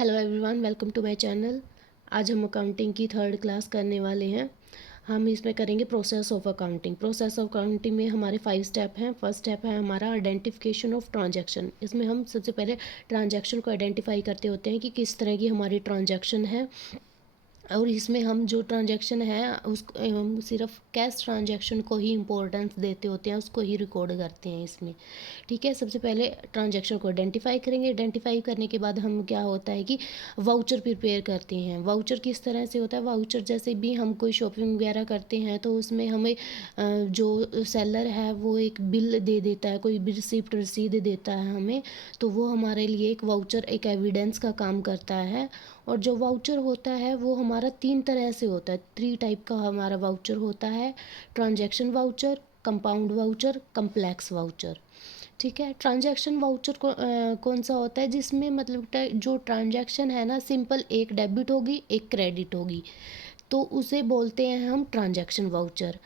Hello everyone, welcome to my channel. आज हम accounting की थर्ड क्लास करने वाले हैं। हम इसमें करेंगे process of accounting. Process of accounting में हमारे 5 स्टेप हैं। फर्स्ट स्टेप है हमारा आइडेंटिफिकेशन ऑफ ट्रांजैक्शन। इसमें हम सबसे पहले ट्रांजैक्शन को आइडेंटिफाई करते होते हैं कि किस तरह की हमारी ट्रांजैक्शन है, और इसमें हम जो ट्रांजैक्शन है उसको हम सिर्फ कैश ट्रांजैक्शन को ही इम्पोर्टेंस देते होते हैं, उसको ही रिकॉर्ड करते हैं इसमें। ठीक है, सबसे पहले ट्रांजैक्शन को आइडेंटिफाई करेंगे। आइडेंटिफाई करने के बाद हम क्या होता है कि वाउचर प्रिपेयर करते हैं। वाउचर किस तरह से होता है? वाउचर जैसे भी हम कोई शॉपिंग वगैरह करते हैं तो उसमें हमें जो सेलर है वो एक बिल दे देता है, कोई भी रिसिप्ट रसीद देता है हमें, तो वो हमारे लिए एक वाउचर, एक एविडेंस का काम करता है। और जो वाउचर होता है वो हमारा 3 तरह से होता है, 3 टाइप का हमारा वाउचर होता है। Transaction voucher, compound voucher, complex voucher. ठीक है, ट्रांजैक्शन वाउचर कौन सा होता है? जिसमें मतलब जो ट्रांजैक्शन है ना, सिंपल एक डेबिट होगी एक क्रेडिट होगी, तो उसे बोलते हैं हम ट्रांजैक्शन वाउचर।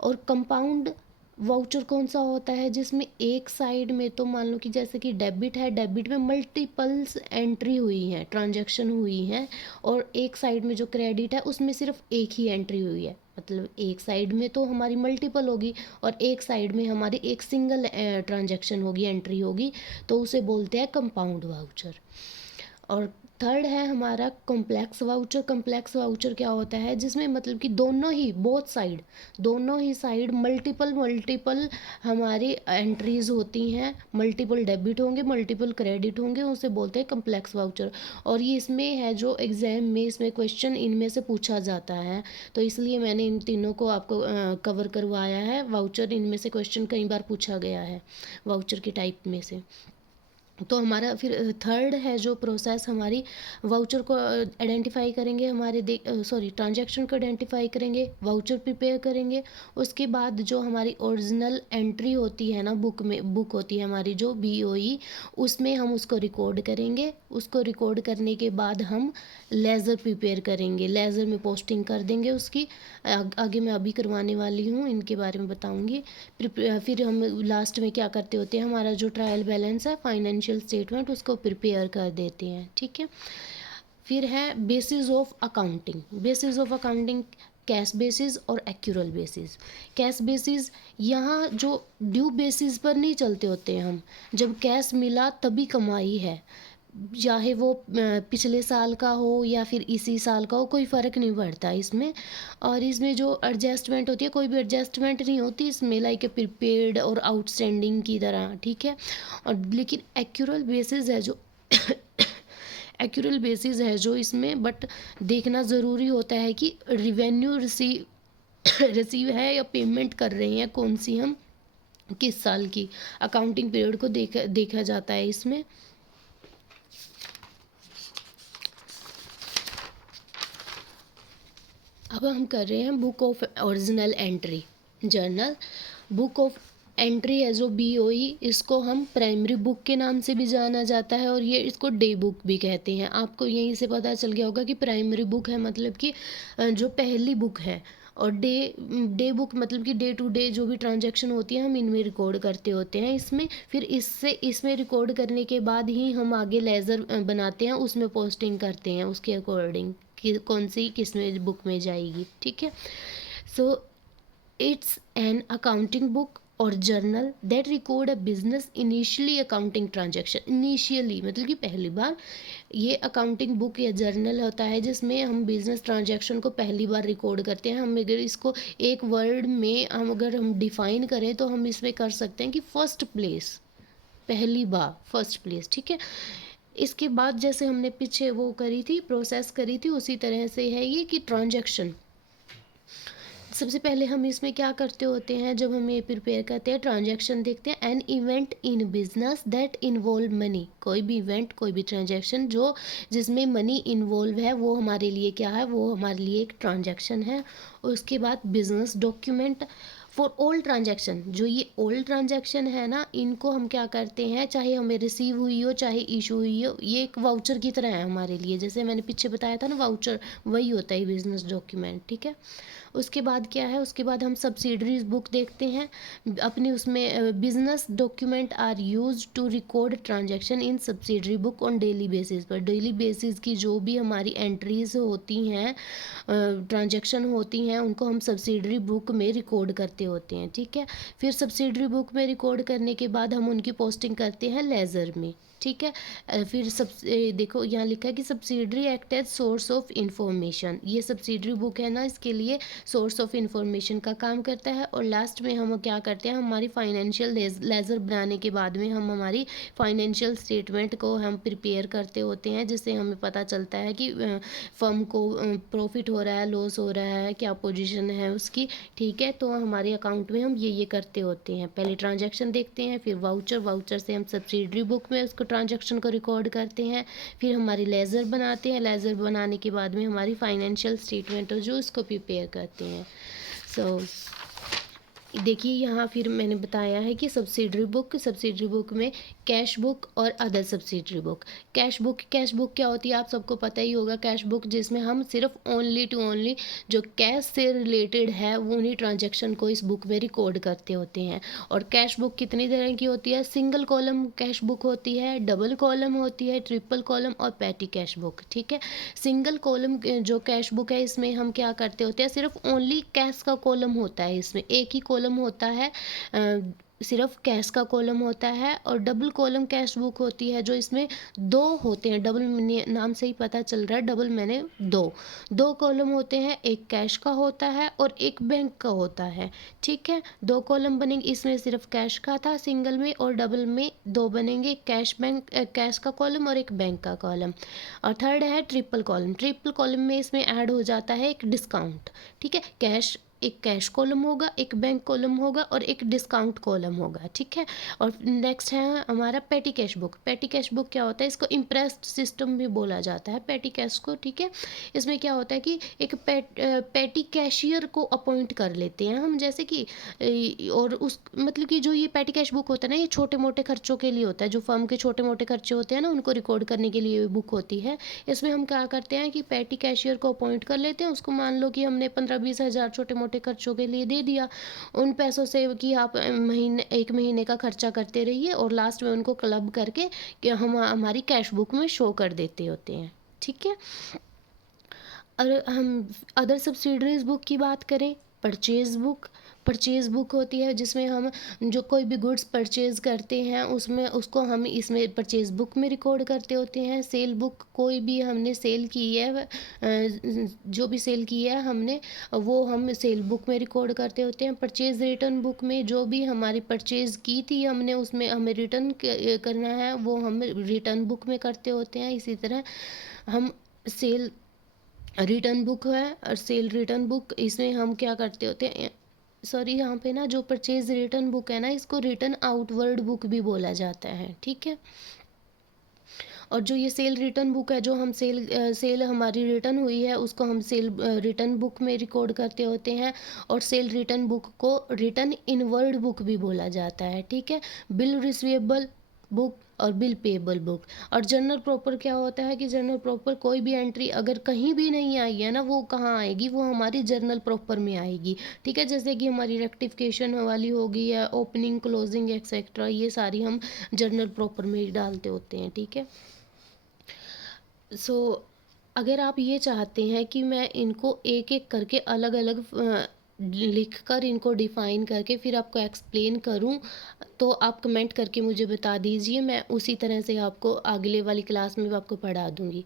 और कंपाउंड वाउचर कौन सा होता है? जिसमें एक साइड में तो मान लो कि जैसे कि डेबिट है, डेबिट में मल्टीपल्स एंट्री हुई हैं, ट्रांजैक्शन हुई हैं, और एक साइड में जो क्रेडिट है उसमें सिर्फ एक ही एंट्री हुई है। मतलब एक साइड में तो हमारी मल्टीपल होगी और एक साइड में हमारी एक सिंगल ट्रांजैक्शन होगी, एंट्री होगी, तो उसे बोलते हैं कंपाउंड वाउचर। और थर्ड है हमारा कॉम्प्लेक्स वाउचर। कॉम्प्लेक्स वाउचर क्या होता है? जिसमें मतलब कि दोनों ही साइड मल्टीपल हमारी एंट्रीज होती हैं, मल्टीपल डेबिट होंगे, मल्टीपल क्रेडिट होंगे, उसे बोलते हैं कॉम्प्लेक्स वाउचर। और ये इसमें है जो एग्जाम में इसमें क्वेश्चन इनमें से पूछा जाता है, तो इसलिए मैंने इन तीनों को आपको कवर करवाया है। वाउचर इनमें से क्वेश्चन कई बार पूछा गया है वाउचर के टाइप में से। तो हमारा फिर थर्ड है जो प्रोसेस हमारी, वाउचर को आइडेंटिफाई करेंगे, ट्रांजैक्शन को आइडेंटिफाई करेंगे, वाउचर प्रिपेयर करेंगे। उसके बाद जो हमारी ओरिजिनल एंट्री होती है ना, बुक होती है हमारी जो BOE, उसमें हम उसको रिकॉर्ड करेंगे। उसको रिकॉर्ड करने के बाद हम लेज़र प्रिपेयर करेंगे, लेज़र में पोस्टिंग कर देंगे उसकी। आगे मैं अभी करवाने वाली हूँ, इनके बारे में बताऊँगी। फिर हम लास्ट में क्या करते होते हैं, हमारा जो ट्रायल बैलेंस है, फाइनेंशियल स्टेटमेंट, उसको प्रिपेयर कर देते हैं। ठीक है, फिर है basis of accounting. Basis of accounting cash basis और एक्यूरल बेसिस। कैश बेसिस यहाँ जो ड्यू बेसिस पर नहीं चलते होते हैं हम, जब कैश मिला तभी कमाई है, चाहे वो पिछले साल का हो या फिर इसी साल का हो, कोई फ़र्क नहीं पड़ता इसमें। और इसमें जो एडजस्टमेंट होती है, कोई भी एडजस्टमेंट नहीं होती इसमें, लाइक ए प्रीपेड और आउटस्टैंडिंग की तरह। ठीक है, और लेकिन एक्यूरल बेसिस है जो एक्यूरल बेसिस है जो इसमें, बट देखना ज़रूरी होता है कि रिवेन्यू रिसीव है या पेमेंट कर रहे हैं कौन सी, हम किस साल की, अकाउंटिंग पीरियड को देखा जाता है इसमें। अब हम कर रहे हैं book of original entry journal. Book of entry है जो BOE, इसको हम प्राइमरी बुक के नाम से भी जाना जाता है, और ये इसको डे बुक भी कहते हैं। आपको यहीं से पता चल गया होगा कि प्राइमरी बुक है मतलब कि जो पहली बुक है, और डे बुक मतलब कि डे टू डे जो भी ट्रांजैक्शन होती है हम इनमें रिकॉर्ड करते होते हैं इसमें। फिर इसमें रिकॉर्ड करने के बाद ही हम आगे लेज़र बनाते हैं, उसमें पोस्टिंग करते हैं उसके अकॉर्डिंग कि कौन सी किस में बुक में जाएगी। ठीक है, so it's an accounting book और journal that record a business initially accounting transaction. Initially मतलब कि पहली बार, ये अकाउंटिंग बुक या जर्नल होता है जिसमें हम बिजनेस ट्रांजैक्शन को पहली बार रिकॉर्ड करते हैं। हम अगर इसको एक वर्ड में अगर हम डिफाइन करें तो हम इसमें कर सकते हैं कि फर्स्ट प्लेस, पहली बार फर्स्ट प्लेस। ठीक है, इसके बाद जैसे हमने पीछे वो करी थी, प्रोसेस करी थी, उसी तरह से है ये कि ट्रांजैक्शन। सबसे पहले हम इसमें क्या करते होते हैं, जब हम ये प्रिपेयर करते हैं, ट्रांजैक्शन देखते हैं। An event in business that involve money. कोई भी इवेंट, कोई भी ट्रांजैक्शन जो जिसमें मनी इन्वॉल्व है, वो हमारे लिए क्या है? वो हमारे लिए एक ट्रांजैक्शन है। उसके बाद business document for all transaction, जो ये ऑल ट्रांजैक्शन है ना, इनको हम क्या करते हैं, चाहे हमें रिसीव हुई हो चाहे इशू हुई हो, ये एक वाउचर की तरह है हमारे लिए। जैसे मैंने पीछे बताया था ना वाउचर, वही होता है बिजनेस डॉक्यूमेंट, ठीक है। उसके बाद क्या है, उसके बाद हम सब्सिडरीज बुक देखते हैं अपनी। उसमें business document are use to record transaction in subsidiary book on daily basis पर। डेली बेसिस की जो भी हमारी एंट्रीज होती हैं, ट्रांजैक्शन होती हैं, उनको हम सब्सिडरी बुक में रिकॉर्ड करते होते हैं, ठीक है। फिर सब्सिडरी बुक में रिकॉर्ड करने के बाद हम उनकी पोस्टिंग करते हैं लेजर में, ठीक है। फिर देखो यहाँ लिखा है कि subsidiary act as source of information. ये सब्सिडरी बुक है ना, इसके लिए सोर्स ऑफ इंफॉर्मेशन का काम करता है। और लास्ट में हम क्या करते हैं, हमारी फाइनेंशियल लेजर बनाने के बाद में हम हमारी फाइनेंशियल स्टेटमेंट को हम प्रिपेयर करते होते हैं, जिससे हमें पता चलता है कि फर्म को प्रॉफिट हो रहा है, लॉस हो रहा है, क्या पोजीशन है उसकी, ठीक है। तो हमारे अकाउंट में हम ये करते होते हैं। पहले ट्रांजैक्शन देखते हैं, फिर वाउचर से हम सब्सिडरी बुक में उसको ट्रांजैक्शन को रिकॉर्ड करते हैं, फिर हमारी लेजर बनाते हैं, लेजर बनाने के बाद में हमारी फाइनेंशियल स्टेटमेंट जो उसको प्रिपेयर करते हैं। सो देखिए यहाँ फिर मैंने बताया है कि सब्सिडरी बुक में कैश बुक और other subsidiary book. Cash book क्या होती है, आप सबको पता ही होगा। कैश बुक जिसमें हम सिर्फ ओनली टू ओनली जो कैश से रिलेटेड है वो उन्हीं ट्रांजैक्शन को इस बुक में रिकॉर्ड करते होते हैं। और कैश बुक कितनी तरह की होती है, सिंगल कॉलम कैश बुक होती है, डबल कॉलम होती है, ट्रिपल कॉलम और पैटी कैश बुक, ठीक है। सिंगल कॉलम जो कैश बुक है, इसमें हम क्या करते होते हैं, सिर्फ ओनली कैश का कॉलम होता है, इसमें एक ही कॉलम होता है, सिर्फ कैश का कॉलम होता है। और डबल कॉलम कैश बुक होती है जो इसमें दो होते हैं, डबल नाम से ही पता चल रहा है, डबल मैंने दो कॉलम होते हैं, एक कैश का होता है और एक बैंक का होता है, ठीक है। दो कॉलम बनेंगे, इसमें सिर्फ कैश का था सिंगल में, और डबल में दो बनेंगे, कैश का कॉलम और एक बैंक का कॉलम। और थर्ड है ट्रिपल कॉलम में इसमें ऐड हो जाता है एक डिस्काउंट, ठीक है। एक कैश कॉलम होगा, एक बैंक कॉलम होगा और एक डिस्काउंट कॉलम होगा, ठीक है। और नेक्स्ट है हमारा पेटी कैश बुक क्या होता है, इसको इम्प्रेस्ड सिस्टम भी बोला जाता है पेटी कैश को, ठीक है। इसमें क्या होता है कि एक पेटी कैशियर को अपॉइंट कर लेते हैं हम, जैसे कि और उस मतलब कि जो ये पेटी कैश बुक होता है ना, ये छोटे मोटे खर्चों के लिए होता है, जो फर्म के छोटे मोटे खर्चे होते हैं ना, उनको रिकॉर्ड करने के लिए बुक होती है। इसमें हम क्या करते हैं कि पेटी कैशियर को अपॉइंट कर लेते हैं, उसको मान लो कि हमने 15-20 हज़ार छोटे मोटे खर्चों के लिए दे दिया, उन पैसों से कि आप एक महीने का खर्चा करते रहिए, और लास्ट में उनको क्लब करके कि हम हमारी कैश बुक में शो कर देते होते हैं, ठीक है। और हम अदर सब्सिडरीज बुक की बात करें, परचेज बुक होती है, जिसमें हम जो कोई भी गुड्स परचेज करते हैं उसमें उसको हम इसमें परचेज बुक में रिकॉर्ड करते होते हैं। सेल बुक, कोई भी हमने सेल की है, जो भी सेल की है हमने, वो हम सेल बुक में रिकॉर्ड करते होते हैं। परचेज रिटर्न बुक में जो भी हमारी परचेज की थी हमने, उसमें हमें रिटर्न करना है, वो हम रिटर्न बुक में करते होते हैं। इसी तरह हम सेल रिटर्न बुक है और सेल रिटर्न बुक, इसमें हम क्या करते होते हैं, सॉरी यहाँ पे ना जो परचेज रिटर्न बुक है ना, इसको रिटर्न आउटवर्ड बुक भी बोला जाता है, ठीक है। और जो ये सेल रिटर्न बुक है, जो हम सेल हमारी रिटर्न हुई है उसको हम सेल रिटर्न बुक में रिकॉर्ड करते होते हैं। और सेल रिटर्न बुक को रिटर्न इनवर्ड बुक भी बोला जाता है, ठीक है। बिल रिसीवेबल बुक और बिल पेएबल बुक। और जर्नल प्रॉपर क्या होता है कि जर्नल प्रॉपर कोई भी एंट्री अगर कहीं भी नहीं आई है ना, वो कहाँ आएगी, वो हमारी जर्नल प्रॉपर में आएगी, ठीक है। जैसे कि हमारी रेक्टिफिकेशन वाली होगी या ओपनिंग क्लोजिंग एक्सेट्रा, ये सारी हम जर्नल प्रॉपर में ही डालते होते हैं, ठीक है। सो अगर आप ये चाहते हैं कि मैं इनको एक एक करके अलग अलग लिख कर इनको डिफ़ाइन करके फिर आपको एक्सप्लेन करूं, तो आप कमेंट करके मुझे बता दीजिए, मैं उसी तरह से आपको अगले वाली क्लास में भी आपको पढ़ा दूंगी।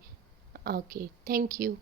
Okay, thank you.